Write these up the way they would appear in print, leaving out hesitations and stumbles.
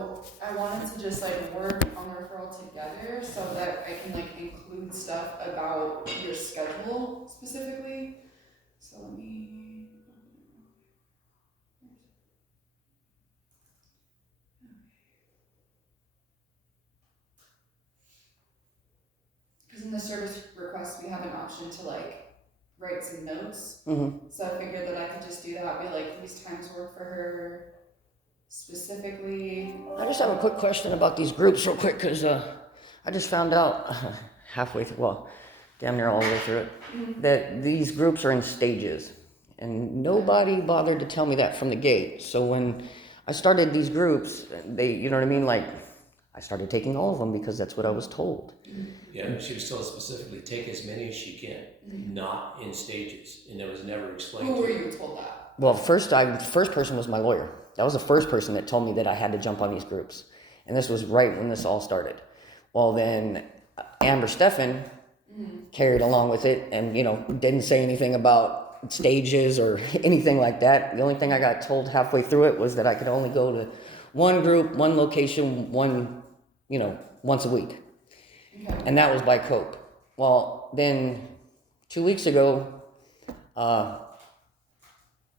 I wanted to just like work on the referral together so that I can like include stuff about your schedule specifically. So let me. Because in the service request, we have an option to like write some notes. Mm-hmm. So I figured that I could just do that, be like, these times work for her specifically. I just have a quick question about these groups real quick, because I just found out halfway through, well, damn near all the way through it, that these groups are in stages. And nobody bothered to tell me that from the gate. So when I started these groups, they, you know what I mean? Like, I started taking all of them because that's what I was told. Yeah, she was told specifically, take as many as she can, not in stages, and it was never explained Who to were her. you told that? Well, the first person was my lawyer. That was the first person that told me that I had to jump on these groups. And this was right when this all started. Well, then Amber Steffen carried along with it and, you know, didn't say anything about stages or anything like that. The only thing I got told halfway through it was that I could only go to one group, one location, once a week. Okay. And that was by COPE. Well, then 2 weeks ago, I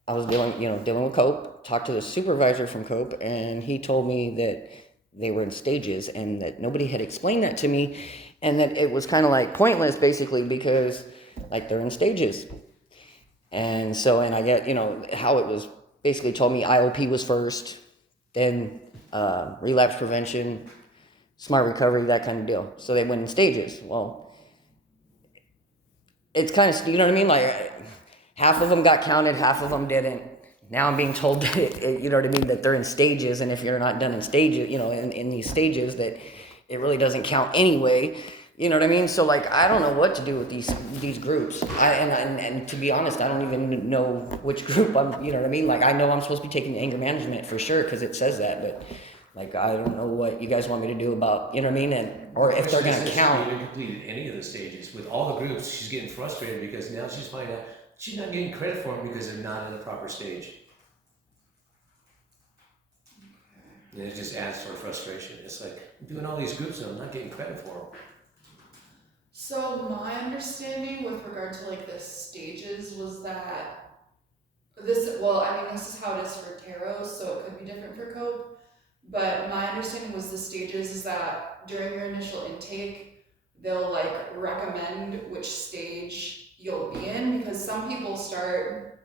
was dealing with COPE, talked to the supervisor from COPE, and he told me that they were in stages and that nobody had explained that to me, and that it was kind of like pointless basically because like they're in stages. And so, and I get, how it was basically told me IOP was first, then relapse prevention, smart recovery, that kind of deal. So they went in stages. Well, it's kind of, you know what I mean? Like half of them got counted, half of them didn't. Now I'm being told that, you know what I mean, that they're in stages, and if you're not done in stages, in these stages, that it really doesn't count anyway. You know what I mean? So like, I don't know what to do with these groups. And to be honest, I don't even know which group I'm. You know what I mean? Like, I know I'm supposed to be taking anger management for sure because it says that, but like, I don't know what you guys want me to do about. You know what I mean? Or if they're gonna count. She even completed any of the stages with all the groups. She's getting frustrated because now she's finding out she's not getting credit for them because they're not in the proper stage. And it just adds to her frustration. It's like, I'm doing all these groups and I'm not getting credit for them. So my understanding with regard to like the stages was that this is how it is for tarot, so it could be different for COPE. But my understanding was the stages is that during your initial intake, they'll like recommend which stage you'll be in, because some people start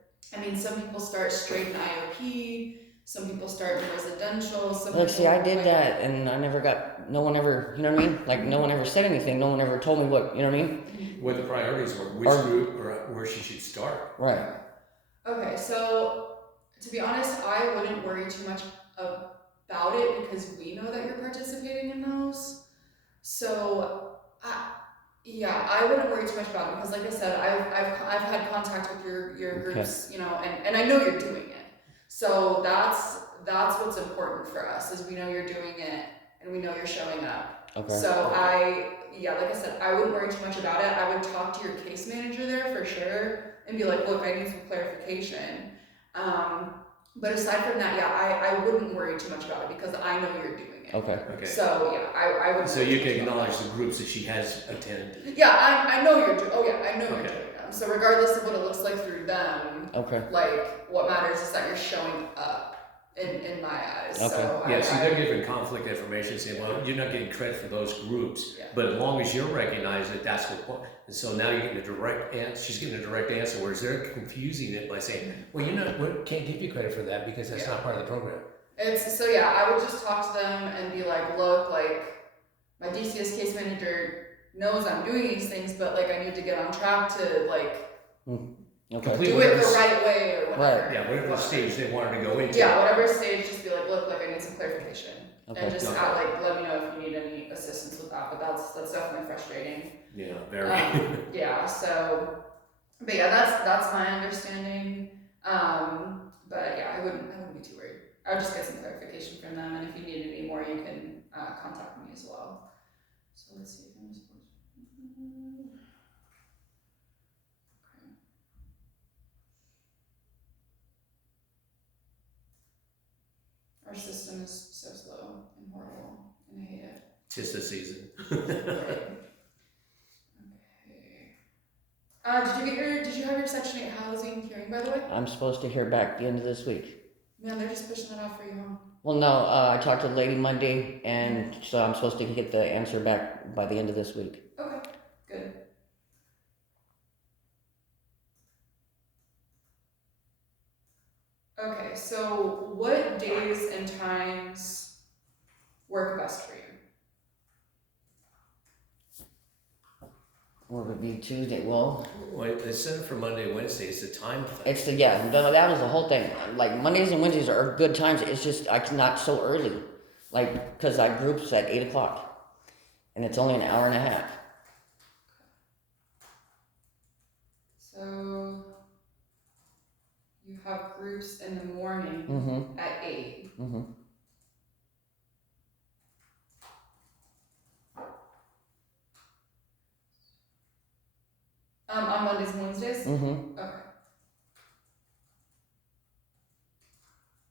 straight in IOP, some people start in residential, Look, see, I did that, and no one ever, you know what I mean? Like, no one ever said anything, no one ever told me what, you know what I mean? What the priorities were, which group or where she should start. Right. Okay, so to be honest, I wouldn't worry too much about it because we know that you're participating in those. So, I wouldn't worry too much about it because, like I said, I've had contact with your groups, and I know you're doing it. So that's what's important for us is we know you're doing it and we know you're showing up. Okay. So like I said, I wouldn't worry too much about it. I would talk to your case manager there for sure and be like, look, I need some clarification. But aside from that, I wouldn't worry too much about it because I know you're doing it. Okay. So I would. So you can acknowledge the groups that she has attended. Yeah, I know you're doing. Oh yeah, I know you're Okay. doing them. So regardless of what it looks like through them, Okay. like what matters is that you're showing up in my eyes. Okay. So Yeah, so they're giving conflict information, saying, well, you're not getting credit for those groups, Yeah. but as long as you're recognizing it, that's the point. And so now you're getting a direct answer. She's getting a direct answer, whereas they're confusing it by saying, well, we can't give you credit for that because that's not part of the program. I would just talk to them and be like, look, like my DCS case manager knows I'm doing these things, but like I need to get on track to like Okay. do it the right way or whatever. Right. Yeah, whatever stage they want her to go into. Yeah, whatever stage, just be like, look, like I need some clarification. Okay. And just let me know if you need any assistance with that. But that's definitely frustrating. Yeah, very. But that's my understanding. But yeah, I wouldn't be too worried. I would just get some clarification from them, and if you need any more, you can contact me as well. So let's see if I'm supposed to. Okay. Our system is so slow. And I hate it. Tis the season. Right. Okay. Did you have your Section 8 housing hearing, by the way? I'm supposed to hear back the end of this week. Man, they're just pushing that off for you, huh? Well, no, I talked to the lady Monday, and so I'm supposed to get the answer back by the end of this week. Okay, good. Okay, so what days and times work best for you? Or would it be Tuesday? Well, Wait, they set it for Monday, Wednesday. It's a time thing. it's the, yeah, that was the whole thing. Like, Mondays and Wednesdays are good times. It's just, not so early. Like, because I groups at 8 o'clock. And it's only an hour and a half. So you have groups in the morning Mm-hmm. at 8. Mm-hmm. On Mondays and Wednesdays? Mm-hmm. Okay.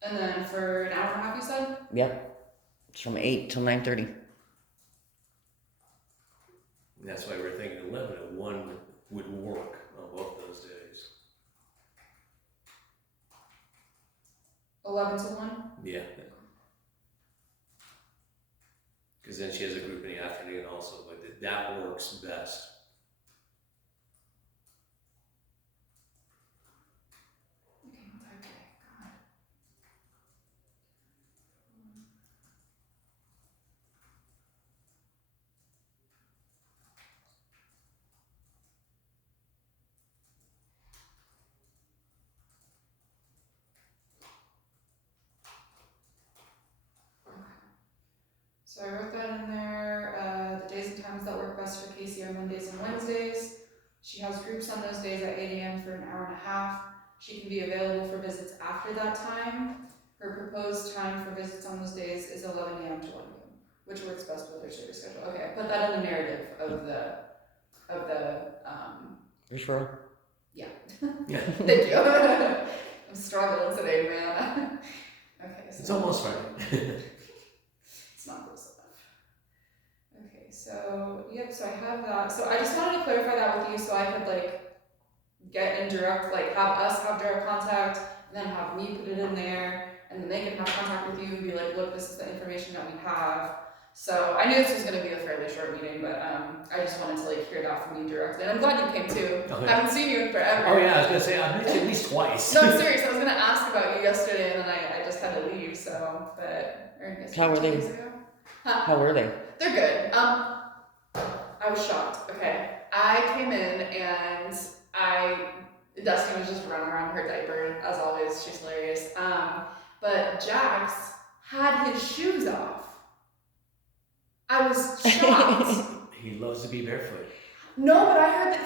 And then for an hour and a half, you said? Yep. It's from 8 till 9:30. And that's why we're thinking 11 and 1 would work on both those days. 11 to 1? Yeah. Because then she has a group in the afternoon also, but that works best. Okay, God. So I wrote that in there. The days and times that work best for Casey are Mondays and Wednesdays. She has groups on those days at 8 a.m. for an hour and a half. She can be available for visits after that time. Her proposed time for visits on those days is 11 a.m. to 1 p.m., which works best with her service schedule. Okay, I put that in the narrative of the You sure? yeah. Yeah. Thank you. I'm struggling today, man. Okay, so It's almost Friday. it's not close enough. Okay, so yep, so I have that. So I just wanted to clarify that with you so I could like get in direct, like have us have direct contact and then have me put it in there and then they can have contact with you and be like, look, this is the information that we have. So I knew this was gonna be a fairly short meeting, but I just wanted to like hear that from you directly. And I'm glad you came too. Okay. I haven't seen you in forever. Oh yeah, I was gonna say I've met you at least twice. No, I'm serious. I was gonna ask about you yesterday and then I just had to leave, so or I guess How were 2 they? days ago. Huh? How were they? They're good. I was shocked. Okay, I came in and Dusty was just running around in her diaper as always. She's hilarious. But Jax had his shoes off. I was shocked. He loves to be barefoot. No, but I heard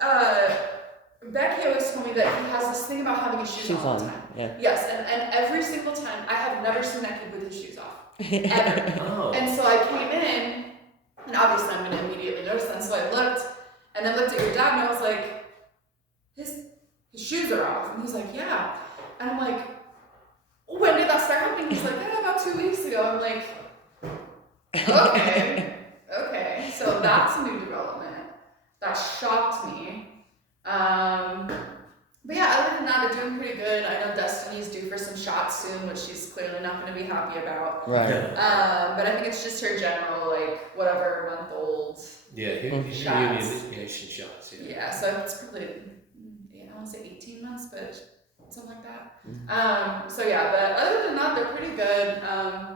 that Becky always told me that he has this thing about having his shoes on all the time. Yeah. Yes, and every single time I have never seen that kid with his shoes off. Ever. Oh. And so I came in, and obviously I'm gonna immediately notice that, so I looked, and then looked at your dad, and I was like, his shoes are off. And he's like, yeah. And I'm like, when did that start happening? He's like, yeah, about 2 weeks ago. I'm like, okay. Okay, so that's a new development. That shocked me. But yeah, other than that, they're doing pretty good. I know Destiny's due for some shots soon, which she's clearly not going to be happy about. Right. But I think it's just her general, like, whatever month-old. Yeah, Shots. immunization shots. Yeah. Yeah, so it's probably, I want to say 18 months, but something like that. So yeah, but other than that, they're pretty good.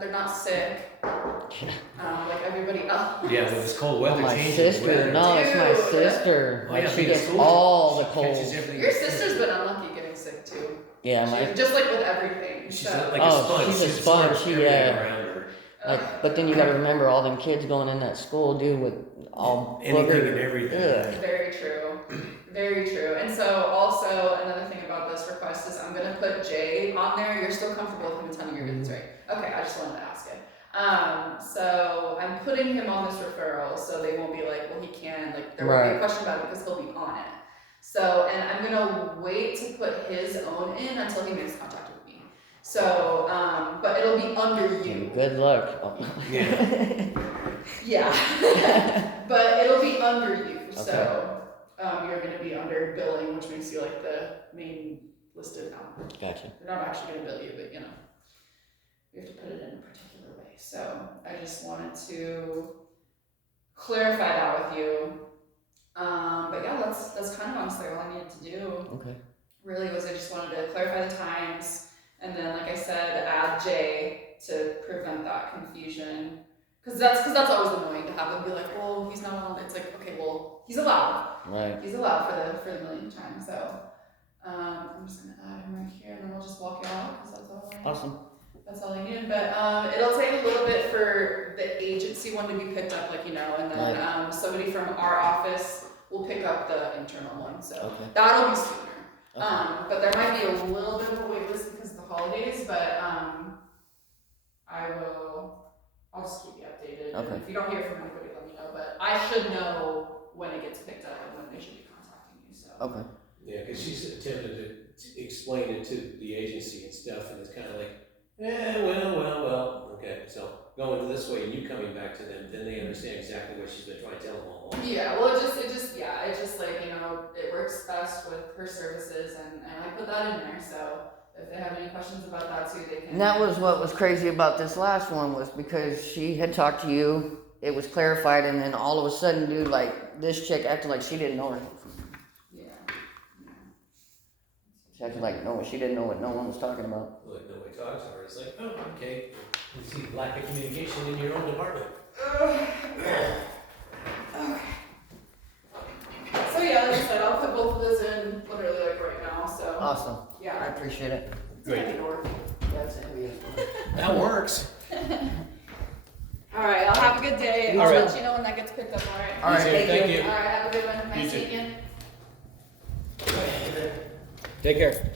They're not sick. Like everybody else. Yeah, with this cold weather My changing sister. weather. No, it's my Dude. sister. Oh, Like yeah, she being a gets school all the teacher, she catches colds. everything. Your sister's been unlucky getting sick too. Yeah, my Just like with everything. She's So. like Oh, a sponge. she's a She absorbs sponge, everything yeah. around her. like, but then you got to remember all them kids going in that school, dude, with all Anything booger. and everything. Ugh. Very true. Very true. And so also another thing about this request is I'm gonna put Jay on there. You're still comfortable with him attending your visits, right? Okay, I just wanted to ask it. So I'm putting him on this referral so they won't be like, well, he can, like there won't be a question about it because he'll be on it. So, and I'm gonna wait to put his own in until he makes contact with me. So, but it'll be under you. Good luck. Yeah. Yeah. But it'll be under you. Okay. So, you're gonna be under billing, which makes you like the main listed now. Gotcha. They're not actually gonna bill you, but you know, we have to put it in a particular way. So I just wanted to clarify that with you. But yeah, that's kind of honestly all I needed to do. Okay. Really was I just wanted to clarify the times, and then like I said, add Jay to prevent that confusion. Cause that's always annoying to have them be like, well, he's not on. It's like, okay, well, he's allowed. Right. He's allowed for the millionth time. So I'm just gonna add him right here, and then we'll just walk it out because that's all. Awesome. That's all I needed. But it'll take a little bit for the agency one to be picked up, like and then somebody from our office will pick up the internal one. So Okay. that'll be sooner. Okay. But there might be a little bit of a wait list because of the holidays. But I'll just keep you updated. Okay. And if you don't hear from anybody, let me know. But I should know when it gets picked up and when they should be contacting you. So. Okay. Yeah, because she's attempted to explain it to the agency and stuff, and it's kind of like, well, okay. So going this way and you coming back to them, then they understand exactly what she's been trying to tell them all along. Yeah, well, it's just like, it works best with her services, and I put that in there, so if they have any questions about that too, they can. And that was what was crazy about this last one was because she had talked to you, it was clarified, and then all of a sudden, dude, like this chick acted like she didn't know her. Yeah. She acted like she didn't know what no one was talking about. Like nobody talks to her. It's like, oh, okay. You see lack of communication in your own department. Okay. So yeah, like I said, I'll put both of those in literally like right now, so. Awesome. I Yeah. appreciate it. Great. Yes, That works. Alright, I'll have a good day. You I'll too. let you know when that gets picked up, alright? All right, You too. thank you. you. Alright, have a good one. Nice You too. weekend. Take care.